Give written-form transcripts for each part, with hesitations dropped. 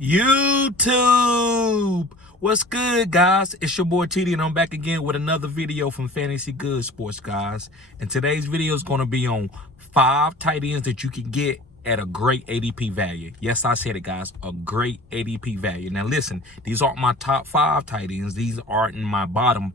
YouTube, what's good, guys? It's your boy TD, and I'm back again with another video from Fantasy Good Sports, guys. And today's video is going to be on 5 tight ends that you can get at a great ADP value. Yes, I said it, guys, a great ADP value. Now listen, these aren't my top 5 tight ends. These aren't in my bottom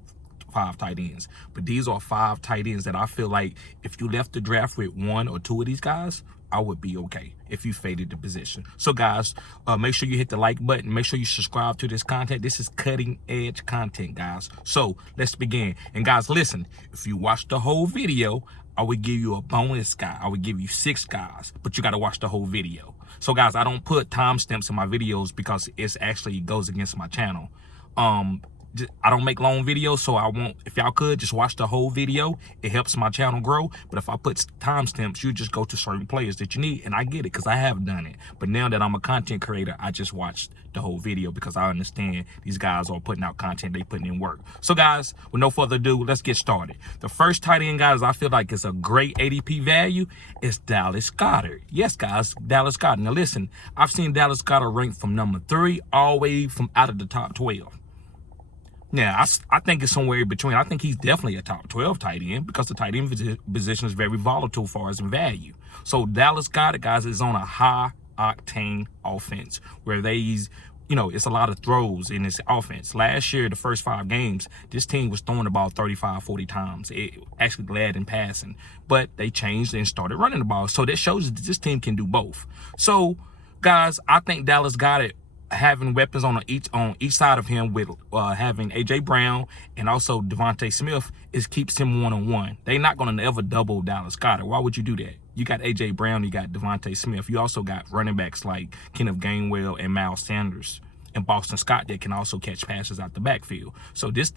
5 tight ends, but these are 5 tight ends that I feel like if you left the draft with 1 or 2 of these guys, I would be okay if you faded the position. So guys, make sure you hit the like button. Make sure you subscribe to this content. This is cutting edge content, guys. So let's begin. And guys, listen, if you watch the whole video, I would give you a bonus guy. I would give you 6 guys, but you got to watch the whole video. So guys, I don't put timestamps in my videos because it actually goes against my channel. I don't make long videos, so I won't. If y'all could just watch the whole video, it helps my channel grow. But if I put timestamps, you just go to certain players that you need, and I get it because I have done it. But now that I'm a content creator, I just watched the whole video because I understand these guys are putting out content, they putting in work. So guys, with no further ado, let's get started. The first tight end, guys, I feel like is a great ADP value is Dallas Goedert. Yes, guys, Dallas Goedert. Now listen, I've seen Dallas Goedert ranked from number 3 all the way from out of the top 12. Yeah, I think it's somewhere in between. I think he's definitely a top 12 tight end because the tight end position is very volatile as far as in value. So Dallas Goedert, guys, is on a high octane offense where it's a lot of throws in this offense. Last year, the first 5 games, this team was throwing the ball 35, 40 times. It actually led in passing, but they changed and started running the ball. So that shows that this team can do both. So, guys, I think Dallas Goedert having weapons on each side of him with having AJ Brown and also Devontae Smith keeps him one-on-one. They're not going to ever double Dallas Goedert. Why would you do that? You got AJ Brown, you got Devontae Smith. You also got running backs like Kenneth Gainwell and Miles Sanders and Boston Scott that can also catch passes out the backfield. So this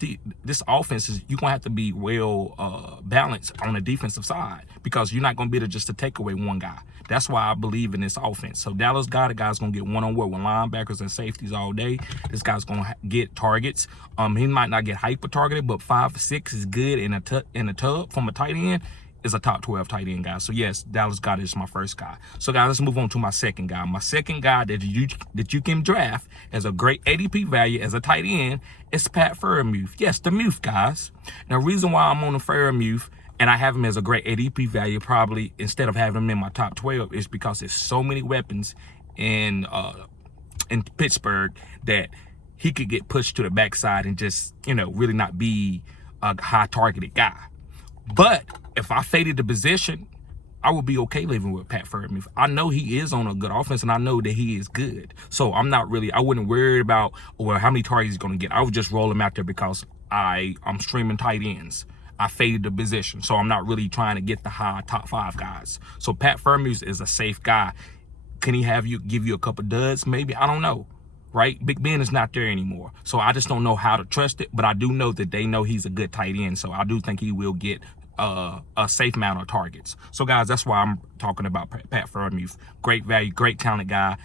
offense is, you're gonna have to be well balanced on the defensive side because you're not gonna be able just to take away one guy. That's why I believe in this offense. So Dallas Goedert, guy's gonna get one-on-one with linebackers and safeties all day. This guy's gonna get targets. He might not get hyper targeted, but 5 or 6 is good in a tub from a tight end. Is a top 12 tight end, guy. So yes, Dallas Goedert is my first guy. So guys, let's move on to my second guy. My second guy that you can draft as a great ADP value as a tight end is Pat Ferdinauf. Yes, the Muth, guys. And the reason why I'm on the Ferdinauf and I have him as a great ADP value probably instead of having him in my top 12 is because there's so many weapons in Pittsburgh that he could get pushed to the backside and just, really not be a high targeted guy. But if I faded the position, I would be okay living with Pat Ferdinauf. I know he is on a good offense, and I know that he is good. So I wouldn't worry about, how many targets he's going to get. I would just roll him out there because I'm streaming tight ends. I faded the position, so I'm not really trying to get the high top 5 guys. So Pat Ferdinauf is a safe guy. Can he give you a couple duds? Maybe, I don't know. Right? Big Ben is not there anymore. So I just don't know how to trust it, but I do know that they know he's a good tight end. So I do think he will get a safe amount of targets. So guys, that's why I'm talking about Pat Ferdinauf. Great value, great talent guy.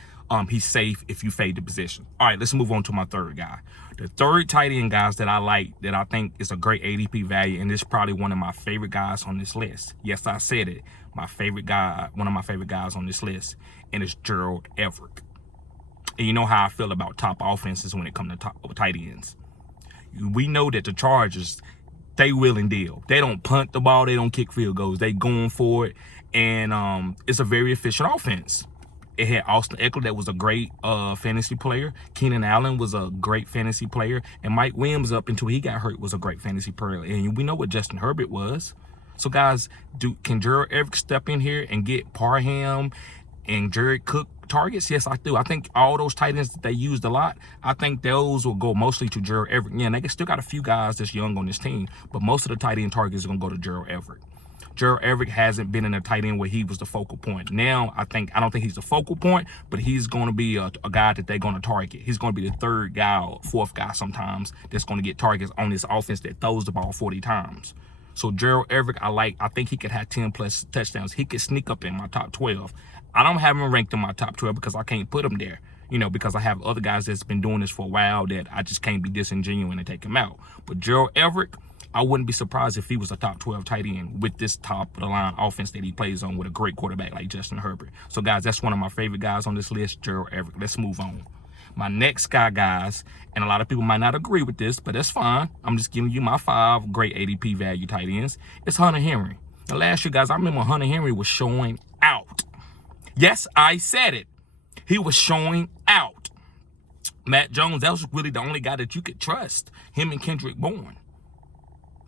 He's safe if you fade the position. All right, let's move on to my third guy. The third tight end, guys, that I like, that I think is a great ADP value, and this is probably one of my favorite guys on this list. Yes, I said it. My favorite guy, one of my favorite guys on this list, and it's Gerald Everett. And you know how I feel about top offenses when it comes to tight ends. We know that the Chargers, they will and deal. They don't punt the ball. They don't kick field goals. They going for it. And it's a very efficient offense. It had Austin Eckler that was a great fantasy player. Keenan Allen was a great fantasy player. And Mike Williams, up until he got hurt, was a great fantasy player. And we know what Justin Herbert was. So, guys, can Gerald Everett step in here and get Parham and Jared Cook targets? Yes, I do. I think all those tight ends that they used a lot, I think those will go mostly to Gerald Everett. Yeah, they still got a few guys that's young on this team, but most of the tight end targets are going to go to Gerald Everett. Gerald Everett hasn't been in a tight end where he was the focal point. Now, I don't think he's the focal point, but he's going to be a guy that they're going to target. He's going to be the 3rd guy or 4th guy sometimes that's going to get targets on this offense that throws the ball 40 times. So Gerald Everett, I think he could have 10+ touchdowns. He could sneak up in my top 12. I don't have him ranked in my top 12 because I can't put him there, because I have other guys that's been doing this for a while that I just can't be disingenuous and take him out. But Gerald Everett, I wouldn't be surprised if he was a top 12 tight end with this top of the line offense that he plays on with a great quarterback like Justin Herbert. So guys, that's one of my favorite guys on this list, Gerald Everett. Let's move on. My next guy, guys, and a lot of people might not agree with this, but that's fine. I'm just giving you my 5 great ADP value tight ends. It's Hunter Henry. Now, last year, guys, I remember Hunter Henry was showing out. Yes, I said it. He was showing out. Matt Jones, that was really the only guy that you could trust, him and Kendrick Bourne.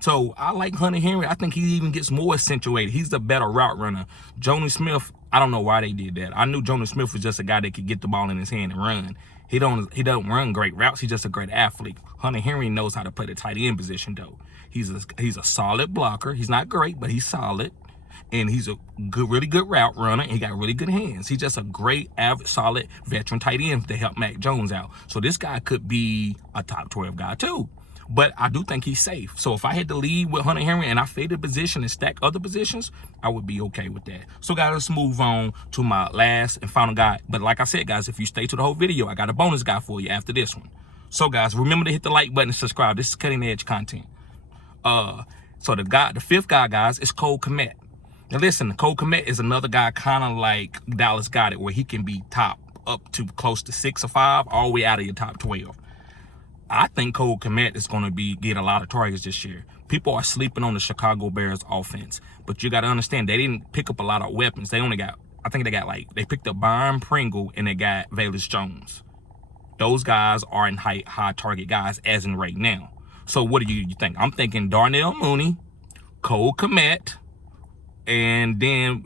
So I like Hunter Henry. I think he even gets more accentuated. He's the better route runner. Jonnu Smith, I don't know why they did that. I knew Jonnu Smith was just a guy that could get the ball in his hand and run. He don't run great routes. He's just a great athlete. Hunter Henry knows how to play the tight end position, though. He's a solid blocker. He's not great, but he's solid. And he's a really good route runner. And he got really good hands. He's just a great, solid veteran tight end to help Mac Jones out. So this guy could be a top 12 guy, too. But I do think he's safe. So if I had to lead with Hunter Henry and I faded position and stack other positions, I would be okay with that. So guys, let's move on to my last and final guy. But like I said, guys, if you stay to the whole video, I got a bonus guy for you after this one. So guys, remember to hit the like button and subscribe. This is cutting edge content. So the fifth guy, guys, is Cole Kmet. Now listen, Cole Kmet is another guy kind of like Dallas got it, where he can be top up to close to 6 or 5, all the way out of your top 12. I think Cole Kmet is going to get a lot of targets this year. People are sleeping on the Chicago Bears offense, but you got to understand they didn't pick up a lot of weapons. They only got, I think they picked up Byron Pringle and they got Velus Jones. Those guys are in high target guys as in right now. So what do you think? I'm thinking Darnell Mooney, Cole Kmet, and then,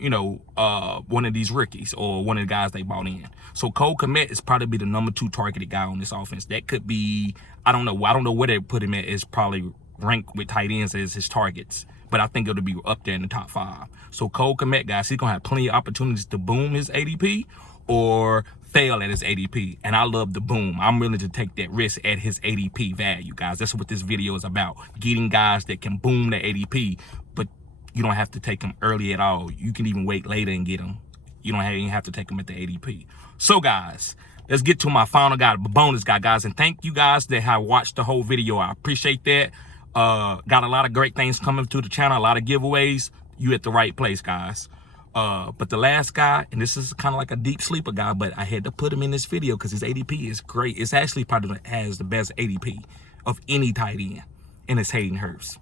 one of these rookies or one of the guys they bought in. So Cole Kmet is probably be the number 2 targeted guy on this offense. That could be, I don't know where they put him at, is probably ranked with tight ends as his targets. But I think it'll be up there in the top 5. So Cole Kmet, guys, he's going to have plenty of opportunities to boom his ADP or fail at his ADP. And I love the boom. I'm willing to take that risk at his ADP value, guys. That's what this video is about. Getting guys that can boom the ADP, but you don't have to take them early at all. You can even wait later and get them. You don't even have to take them at the ADP. So, guys, let's get to my final guy, the bonus guy, guys. And thank you guys that have watched the whole video. I appreciate that. Got a lot of great things coming to the channel, a lot of giveaways. You at the right place, guys. But the last guy, and this is kind of like a deep sleeper guy, but I had to put him in this video because his ADP is great. It's actually probably has the best ADP of any tight end, and it's Hayden Hurst.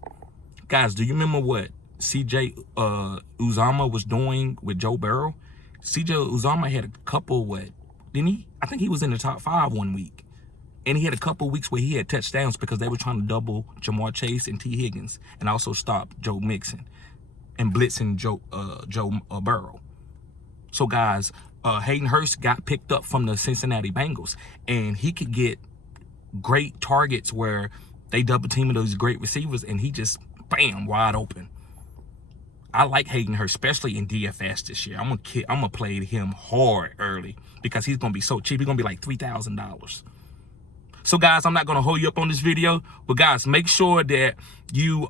Guys, do you remember what CJ Uzomah was doing with Joe Burrow? CJ Uzomah had a couple, didn't he? I think he was in the top 5 one week. And he had a couple weeks where he had touchdowns because they were trying to double Jamar Chase and T. Higgins and also stop Joe Mixon and blitzing Joe Burrow. So, guys, Hayden Hurst got picked up from the Cincinnati Bengals, and he could get great targets where they double teaming those great receivers, and he just, bam, wide open. I like Hayden Hurst, especially in DFS this year. I'm gonna play him hard early because he's gonna be so cheap. He's gonna be like $3,000. So, guys, I'm not gonna hold you up on this video, but guys, make sure that you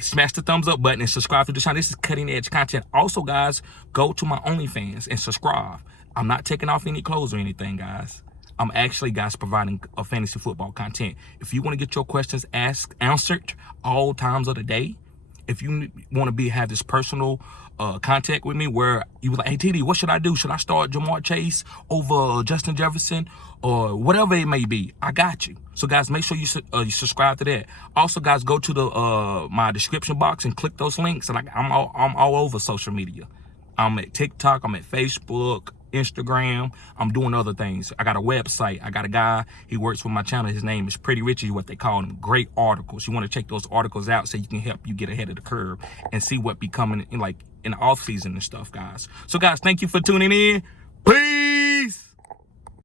smash the thumbs up button and subscribe to the channel. This is cutting edge content. Also, guys, go to my OnlyFans and subscribe. I'm not taking off any clothes or anything, guys. I'm actually, guys, providing a fantasy football content. If you want to get your questions answered all times of the day, if you want to have this personal contact with me where you were like, hey, TD, what should I do? Should I start Jamar Chase over Justin Jefferson or whatever it may be? I got you. So, guys, make sure you subscribe to that. Also, guys, go to the my description box and click those links. And I'm all over social media. I'm at TikTok. I'm at Facebook, Instagram. I'm doing other things. I got a website. I got a guy. He works with my channel. His name is Pretty Richie, what they call him. Great articles. You want to check those articles out so you can help you get ahead of the curve and see what be coming in the off season and stuff, guys. So, guys, thank you for tuning in. Peace.